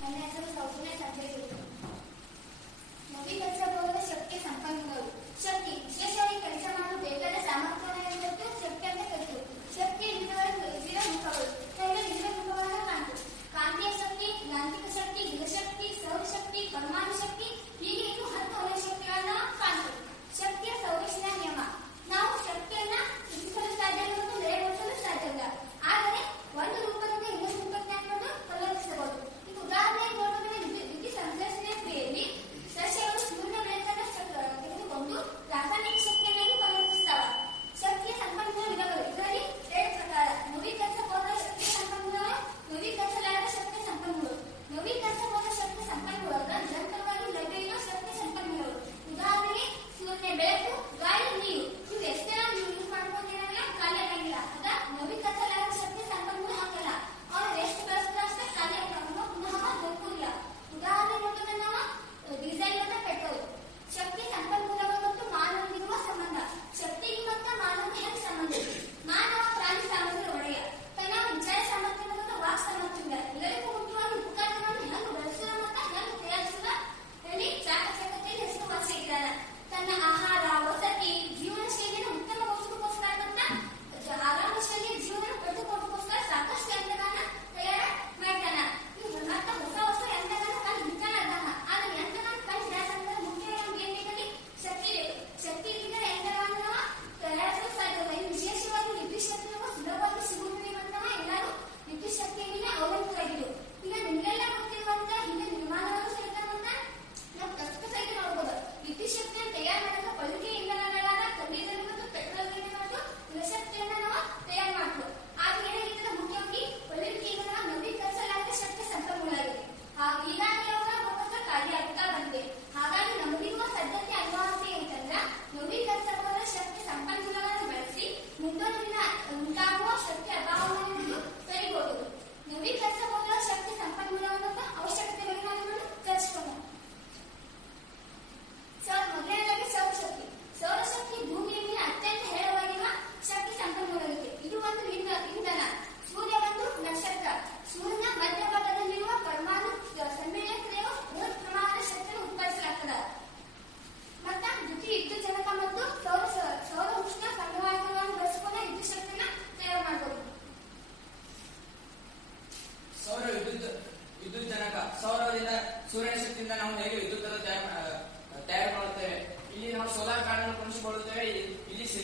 अन्नाचं संपूर्ण नवी कचरा शक्य संपन्न करू शक्ती ಹಾಗಾಗಿ ನಮಗಿರುವ ಸದ್ಯಕ್ಕೆ ಅನಿವಾರ್ಯತೆ ಅಂತಂದ್ರೆ ನೋವಿ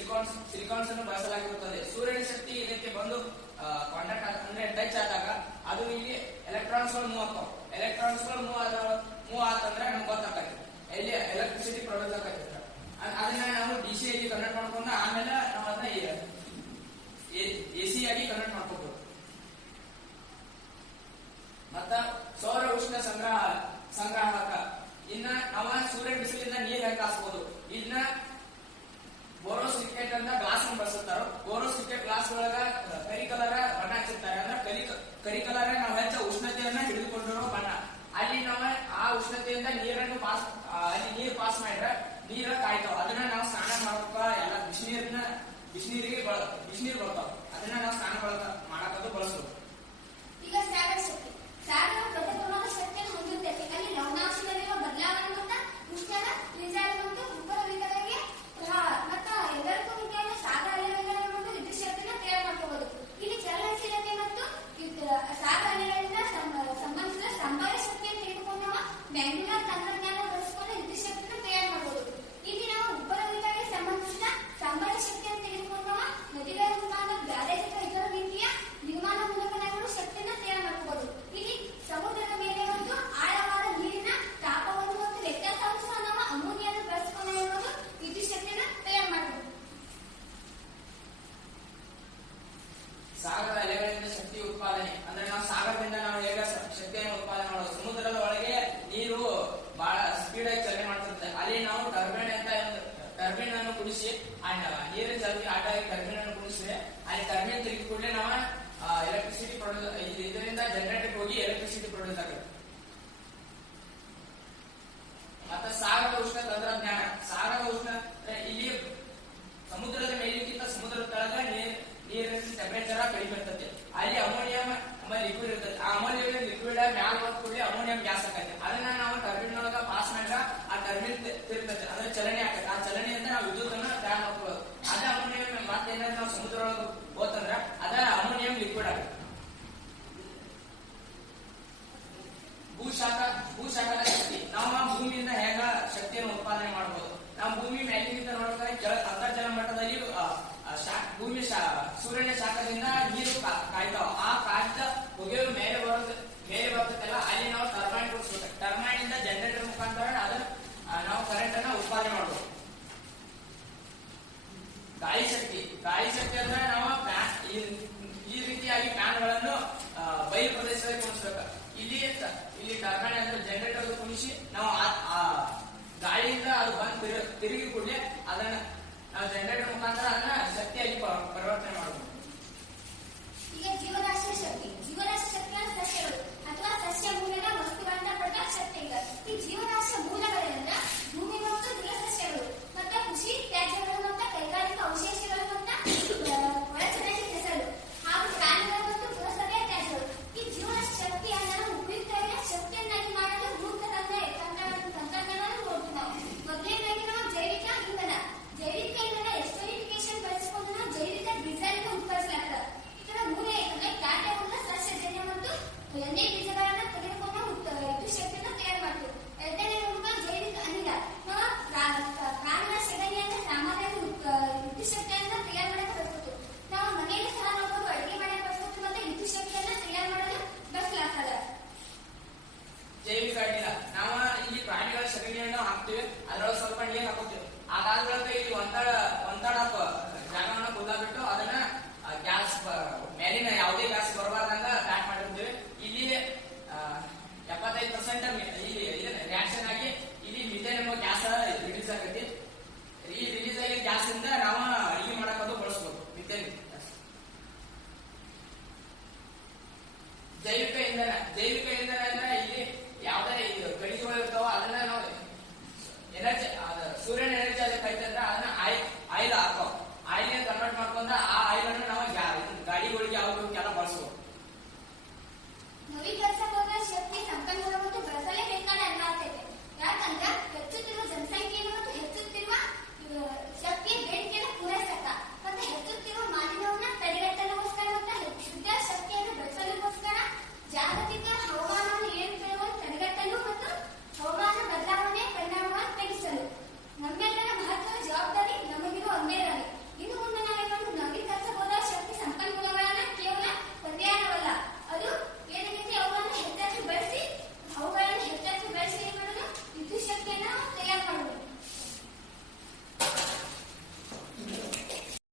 ಸಿಲಿಕಾನ್ ಸಿಲಿಕಾನ್ಸ್ ಅನ್ನು ಬಳಸಲಾಗಿರುತ್ತದೆ. ಸೂರ್ಯನ ಶಕ್ತಿ ಇದಕ್ಕೆ ಬಂದು ಕಾಂಟ್ಯಾಕ್ಟ್ ಅಂದ್ರೆ ಟಚ್ ಆದಾಗ ಅದು ಇಲ್ಲಿ ಎಲೆಕ್ಟ್ರಾನ್ಸ್ಗಳು ಮೂವ್ ಆಗ್ತಾವ. ಎಲೆಕ್ಟ್ರಾನ್ಸ್ಗಳು ಮೂವ್ ಆದ ಮೂವ್ ಆತಂದ್ರೆ ನಮ್ಗೆ ಗೊತ್ತಾಗ್ತೈತಿ. ಎಲ್ಲಿ ಎಲೆಕ್ಟ್ರಿಸಿಟಿ ಪ್ರೊಡ್ಯೂಸ್ ಆಗೈತಿ ಅದನ್ನ ನಾವು ಡಿ ಸಿ ಆಗಿ ಕನೆಕ್ಟ್ ಮಾಡ್ಕೊಂಡು ಆಮೇಲೆ ನಾವು ಅದನ್ನ ಎ ಸಿ ಆಗಿ ಕನೆಕ್ಟ್ ಮಾಡ್ಕೋಬಹುದು ಮತ್ತ ಸೌರ ಉಷ್ಣ ಸಂಗ್ರಹ, ಸಂಗ್ರಾಹಕ. ಇನ್ನ ಅವ ಸೂರ್ಯ ಬಿಸಿಲಿಂದ ನೀರ್ ಹಾಕಿ ಹಾಸ್ಬೋದು. ಇದನ್ನ ಬೋರೋಸ್ ಕ್ರಿಕೆಟ್ ಅಂತ ಗ್ಲಾಸ್ ಬಳಸುತ್ತಾರ? ಬೋರೋಸ್ ಕ್ರಿಕೆಟ್ ಗ್ಲಾಸ್ ಒಳಗ ಕರಿ ಕಲರ್ ಬಣ್ಣ ಹಚ್ಚುತ್ತಾರೆ ಅಂದ್ರೆ ಕರಿ ಕರಿ ಕಲರ್ ನಾವು ಹೆಚ್ಚ ಉಷ್ಣತೆಯನ್ನ ಹಿಡಿದುಕೊಂಡಿರೋ ಬಣ್ಣ. ಅಲ್ಲಿ ನಾವು ಆ ಉಷ್ಣತೆಯಿಂದ ನೀರನ್ನು ಪಾಸ್ ಅಲ್ಲಿ ನೀರು ಪಾಸ್ ಮಾಡಿದ್ರೆ ನೀರ ಕಾಯ್ತಾವ. ಅದನ್ನ ನಾವು ಸ್ನಾನ ಮಾಡಕ ಎಲ್ಲ ಬಿಸಿನೀರಿನ ಬಿಸಿನೀರಿಗೆ ಬಳ ಬಿಸಿನೀರು ಬರ್ತಾವ ಅದನ್ನ ನಾವು ಸ್ನಾನ ಮಾಡಕ ಮಾಡಕದು ಬಳಸೋದು. ಈಗ ಟರ್ಮಿನನ್ನು ಕುಡಿಸಿ ನೀರಿನ ಜೊತೆ ಆಟ ಆಗಿ ಟರ್ಮಿನನ್ನು ಕುಡಿಸಿ ಅಲ್ಲಿ ಟರ್ಮಿನ್ ತೆಗೆದ ಕೂಡಲೇ ನಾವು ಎಲೆಕ್ಟ್ರಿಸಿಟಿ ಪ್ರೊಡ್ಯೂಸ್ ಇದರಿಂದ ಜನರೇಟರ್ ಹೋಗಿ ಎಲೆಕ್ಟ್ರಿಸಿಟಿ ಪ್ರೊಡ್ಯೂಸ್ ಆಗುತ್ತೆ ಮತ್ತೆ ಸಾಗರ ಉಷ್ಣ ತಂತ್ರಜ್ಞಾನ ಸಾಗರ ಕಾಯಿ ಶಕ್ತಿ ಕಾಯಿ ಶಕ್ತಿ ಅಂದ್ರೆ ನಾವು ಈ ರೀತಿಯಾಗಿ ಫ್ಯಾನ್ಗಳನ್ನು ಬಯಲು ಪ್ರದೇಶದಲ್ಲಿ ಕುಣಿಸ್ಬೇಕು ಇಲ್ಲಿ ಇಲ್ಲಿ ಕಾರ್ಖಾನೆ ಅಂದ್ರೆ ಜನರೇಟರ್ ಕುಣಿಸಿ ನಾವು ಗಾಳಿಯಿಂದ ಅದು ಬಂದು ತಿರುಗಿ ಕೂಡಲೇ ಅದನ್ನ ನಾವು ಜನರೇಟರ್ ಮುಖಾಂತರ ಅದನ್ನ ಶಕ್ತಿಯಾಗಿ ಪರಿವರ್ತನೆ ಮಾಡಬಹುದು ಜೀವರಾಶಿ ಶಕ್ತಿ. ಜೀವರಾಶಿ ಶಕ್ತಿ ಸಸ್ಯಗಳು ಅಥವಾ ಸಸ್ಯ ಮೂಲದ ವಸ್ತುಗಳಿಂದ ಪಡೆದ ಶಕ್ತಿಗಳು ಈ ಜೀವರಾಶಿ ಮೂಲ